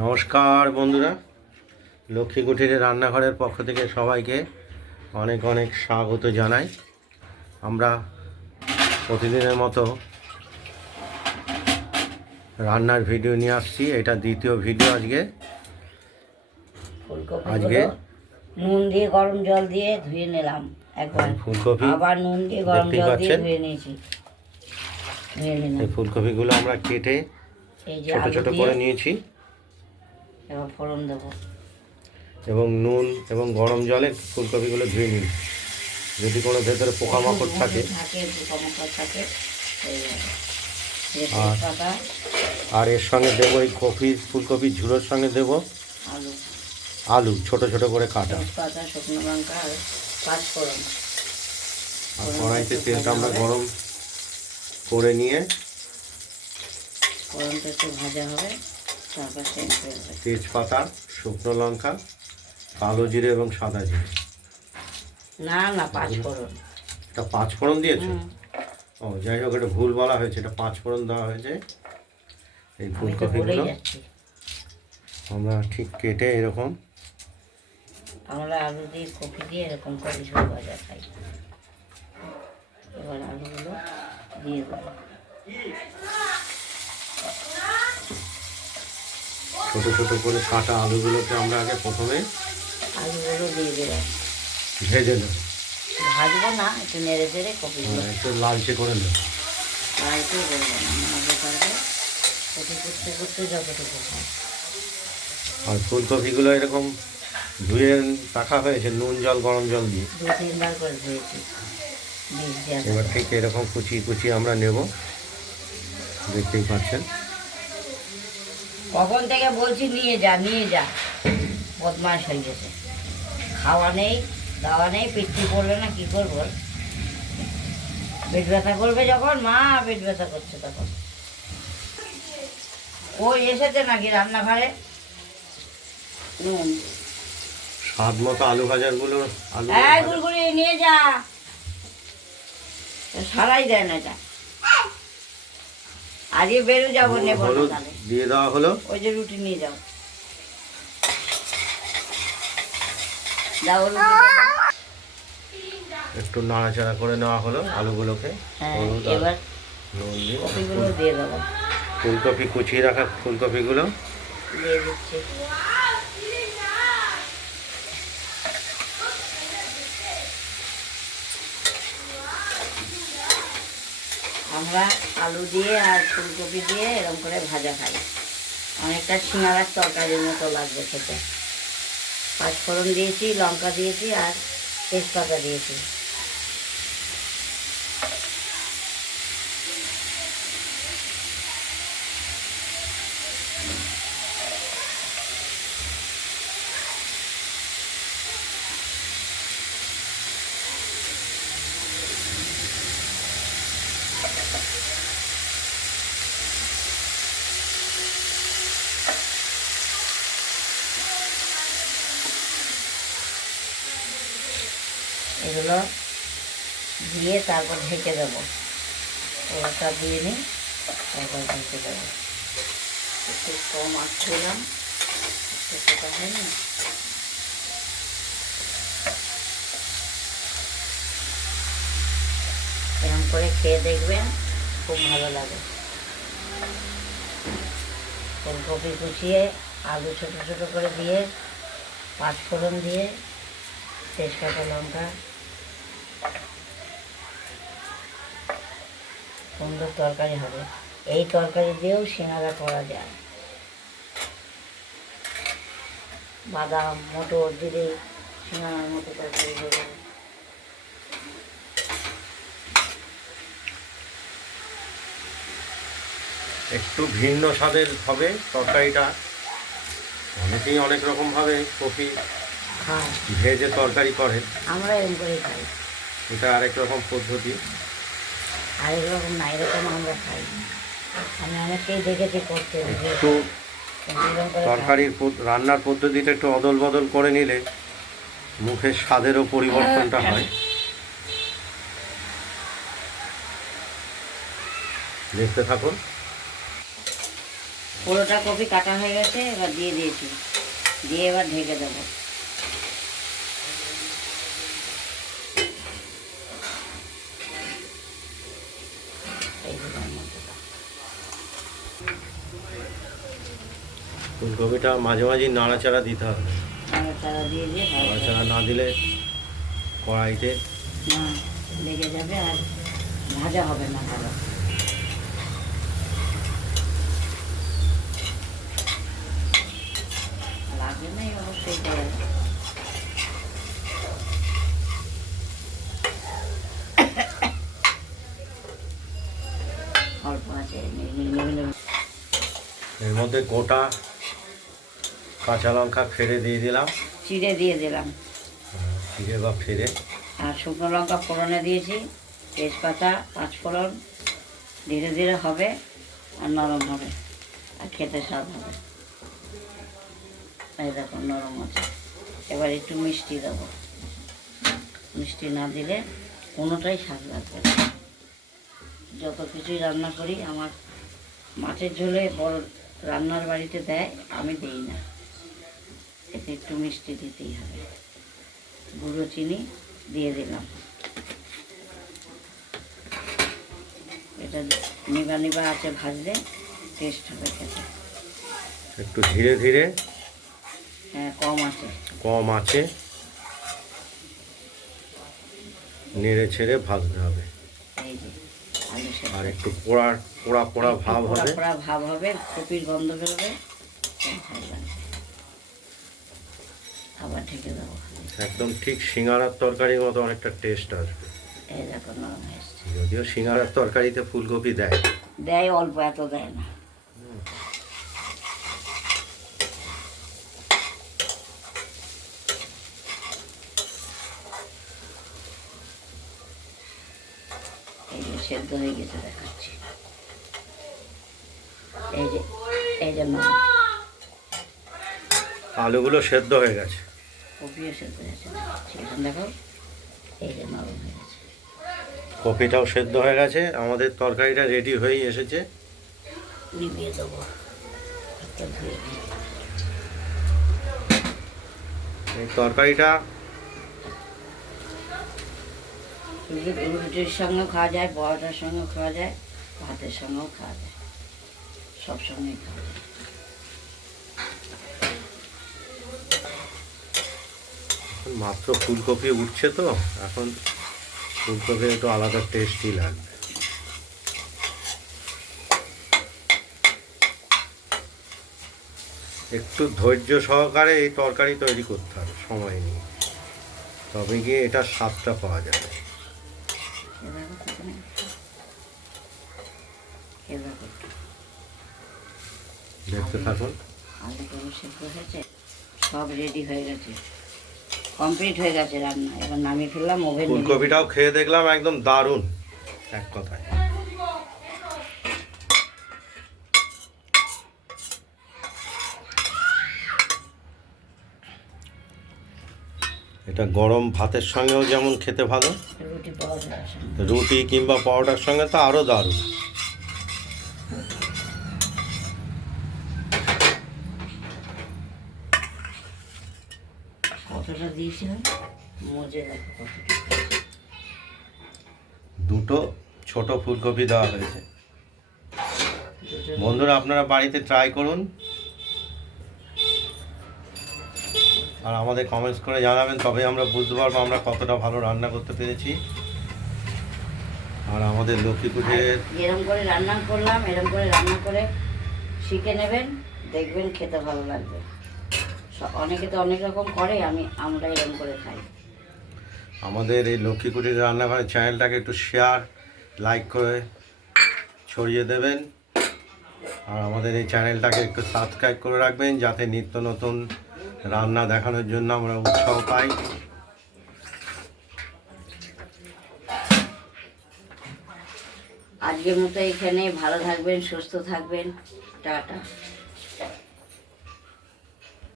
নমস্কার বন্ধুরা। লক্ষ্মী কুঠিরের রান্নাঘরের পক্ষ থেকে সবাইকে অনেক অনেক স্বাগত জানাই। আমরা প্রতিদিনের মতো রান্নার ভিডিও নিয়ে আসছি। এটা দ্বিতীয় ভিডিও আজকে। আজকে? নুন দিয়ে গরম জল দিয়ে ধুয়ে নিলাম একবার। ফুলকপি আবার নুন দিয়ে গরম জল দিয়ে ধুয়ে নিয়েছি। এই ফুলকপিগুলো আমরা কেটে ছোট ছোট করে নিয়েছি। এবার ফোড়ন দেবো। এবং নুন এবং গরম জলে ফুলকপিগুলো ধুয়ে নিন। যদি কোনো ভেতরে পোকামাকড় থাকে। থাকে পোকামাকড় থাকে আর- আর এর সঙ্গে দেবো এই কপি ফুলকপির ঝুড়োর সঙ্গে দেবো। আলু। আলু ছোট ছোট করে কাটা। তেজপাতা শুকনো লঙ্কা আর পাঁচফোড়ন আর কড়াইতে তেলটা আমরা গরম করে নিয়ে ফোড়নটা একটু ভাজা হবে। তেজপাতা শুকনো লঙ্কা কালো জিরে এবং সাদা জিরে। না না পাঁচফোড়ন। এটা পাঁচ ফোড়ন দিয়েছ ও যাই হোক এটা ভুল বলা হয়েছে। এটা পাঁচ ফোড়ন দেওয়া হয়েছে। এই ফুলকপিগুলো আমরা ঠিক কেটে এরকম আমরা আলু দিয়ে কপি দিয়ে এরকম করে ঝোল ভাজা খাই। এবার আলুগুলো দিয়ে দেবো। ছোট ছোট করে কাটা আলুগুলোকে আমরা আগে প্রথমে আলুগুলো দিয়ে দিলাম ভেজে নেব। ভাজবো না একটু নেড়ে চেড়ে কপিগুলো হ্যাঁ, একটু লালচে করে নেব। কড়াইতে বলব না পারবে কপি করতে করতে যতটুকু আর ফুলকপিগুলো এরকম ধুয়ে রাখা হয়েছে নুন জল গরম জল দিয়ে। দু তিনবার করে ধুয়েছি। এবার ঠিক এরকম কুচি কুচি আমরা নেব। দেখতেই পাচ্ছেন। কখন থেকে বলছি নিয়ে যা নিয়ে যা। বদমাস হয়ে গেছে। খাওয়া নেই দাওয়া নেই পিঠি পড়বে না কি করব? পেট ব্যথা করবে যখন মা পেট ব্যথা করছে তখন। ও এসেছে নাকি রান্নাঘরে? নুন স্বাদ মতো আলু গুড়গুড়ি নিয়ে যা। সারাই দেয় না এটা আজকে বেরো যাব নেব না তাহলে। দিয়ে দেওয়া হলো। ওই যে রুটি নিয়ে যাও। দাও একটু নাড়াচাড়া করে নেওয়া হলো আলুগুলোকে। হ্যাঁ হলুদ আর নুন দিয়ে। কপিগুলো দিয়ে দেবো। ফুলকপি কুচিয়ে রাখা ফুলকপিগুলো। দিয়ে দিচ্ছি। আমরা আলু দিয়ে আর ফুলকপি দিয়ে এরকম করে ভাজা খাই। অনেকটা সিঙারার তরকারির মতো লাগবে খেতে। পাঁচফোড়ন দিয়েছি, লঙ্কা দিয়েছি আর তেজপাতা দিয়েছি। এগুলো দিয়ে তারপর ঢেকে দেবো। ওটা দিয়ে নিই, তারপর ঢেকে দেবো। একটু কম আঁচ দিলাম, একটু ফোটা হয় না এরকম করে খেয়ে দেখবেন খুব ভালো লাগে। ফুলকপি কুচিয়ে আলু ছোটো ছোটো করে দিয়ে, পাঁচফোড়ন দিয়ে, তেজপাতা, লঙ্কা সুন্দর তরকারি হবে। এই তরকারি দিয়েও সিঙ্গারা করা যায়। বাদাম মটর দিলে সিঙ্গারার মতো তরকারি হয়ে যাবে। একটু ভিন্ন স্বাদের হবে তরকারিটা। অনেকেই অনেক রকমভাবে কপি খায়। ভেজে তরকারি করে। আমরা এরকম খাই। এটা আরেক রকম পদ্ধতি। আর এরকম না এরকম আমরা খাই। আমি অনেককেই দেখেছি করতে। তরকারির রান্নার পদ্ধতিটা একটু অদল বদল করে নিলে মুখের স্বাদেরও পরিবর্তনটা হয়। দেখতে থাকুন। পুরোটা কপি কাটা হয়ে গেছে এবার দিয়ে দিয়েছি। দিয়ে এবার ঢেকে দেবো এই যে তার মধ্যে দাও। ফুলকপিটা মাঝে মাঝে নাড়াচাড়া দিতে হবে। নাড়াচাড়া দিয়ে দিয়ে নাড়াচাড়া না দিলে কড়াইতে লেগে যাবে আর ভাজা হবে না ভালো। না অবশ্যই করে এর মধ্যে গোটা কাঁচা লঙ্কা ফেলে দিয়ে দিলাম। চিড়ে দিয়ে দিলাম। জিরে বা ফেলে। আর শুকনো লঙ্কা ফোড়নে দিয়েছি তেজপাতা পাঁচফোড়ন ধীরে ধীরে হবে আর নরম হবে আর খেতে স্বাদ হবে। এই দেখো নরম আছে। এবার একটু মিষ্টি দেবো। মিষ্টি না দিলে কোনোটাই স্বাদ লাগবে যত কিছুই রান্না করি আমার মাছের ঝোলে বড় রান্নার বাড়িতে দেয় আমি দিই না। একটু মিষ্টি দিতেই হবে। গুঁড়ো চিনি দিয়ে দিলাম। এটা নিবা নিবা আছে ভাজলে টেস্ট হবে খেতে। একটু ধীরে ধীরে? হ্যাঁ কম আছে। কম আছে। নেড়ে ছেড়ে ভাজতে হবে। আর একটু পোড়া পোড়া পোড়া ভাব হবে। পোড়া ভাব হবে কপির গন্ধ বেরোবে। লাগবে। আবার ঢেকে দেবো। একদম ঠিক সিঙ্গারার তরকারির মতো অনেকটা টেস্ট আসবে। এই দেখো নরম এসছে। যদিও সিঙ্গারার তরকারিতে ফুলকপি দেয়। দেয় অল্প এত দেয় না। এই যে সেদ্ধ হয়ে গেছে দেখাচ্ছি। এই যে এই যে নরম। আলুগুলো সেদ্ধ হয়ে গেছে। কপিও সেদ্ধ হয়েছে দেখো এই যে নরম হয়ে গেছে। কপিটাও সেদ্ধ হয়ে গেছে। আমাদের তরকারিটা রেডি হয়েই এসেছে। নিভিয়ে দেবো। এই তরকারিটা রুটি- রুটির সঙ্গেও খাওয়া যায় পরোটার সঙ্গেও খাওয়া যায় ভাতের সঙ্গেও খাওয়া যায়। সব সঙ্গেই খাওয়া যায়। এখন মাত্র ফুলকপি উঠছে তো, এখন ফুলকপি একটু আলাদা টেস্টই লাগবে। একটু ধৈর্য সহকারে এই তরকারি তৈরি করতে হবে, সময় নিয়ে তবে গিয়ে এটা স্বাদটা পাওয়া যাবে। দেখতে থাকুন। সব রেডি হয়ে গেছে। কমপ্লিট হয়ে গেছে রান্না। এবার নামিয়ে ফেললাম ওভেন ফুলকপিটাও খেয়ে দেখলাম একদম দারুণ। এক কথায়। এটা গরম ভাতের সঙ্গেও যেমন খেতে ভালো রুটি কিংবা পরোটার সঙ্গে তো আরও দারুণ কতটা দিয়েছিলাম মজে দেখো দুটো ছোট ফুলকপি দেওয়া হয়েছে। বন্ধুরা আপনারা বাড়িতে ট্রাই করুন। আর আমাদের কমেন্টস করে জানাবেন তবে আমরা বুঝতে পারব আমরা কতটা ভালো রান্না করতে পেরেছি। আর আমাদের লক্ষ্মীপুরের যেরকম করে রান্না করলাম এরকম করে রান্না করে শিখে নেবেন দেখবেন খেতে ভালো লাগবে। অনেকে তো অনেক রকম করে আমি আমরা এরকম করে খাই। আমাদের এই লক্ষ্মীকুটির রান্নাঘরের চ্যানেলটাকে একটু শেয়ার লাইক করে ছড়িয়ে দেবেন। আর আমাদের এই চ্যানেলটাকে একটু সাবস্ক্রাইব করে রাখবেন যাতে নিত্য নতুন রান্না দেখানোর জন্য আমরা উৎসাহ পাই। আজকের মতো এখানে ভালো থাকবেন সুস্থ থাকবেন। টাটা।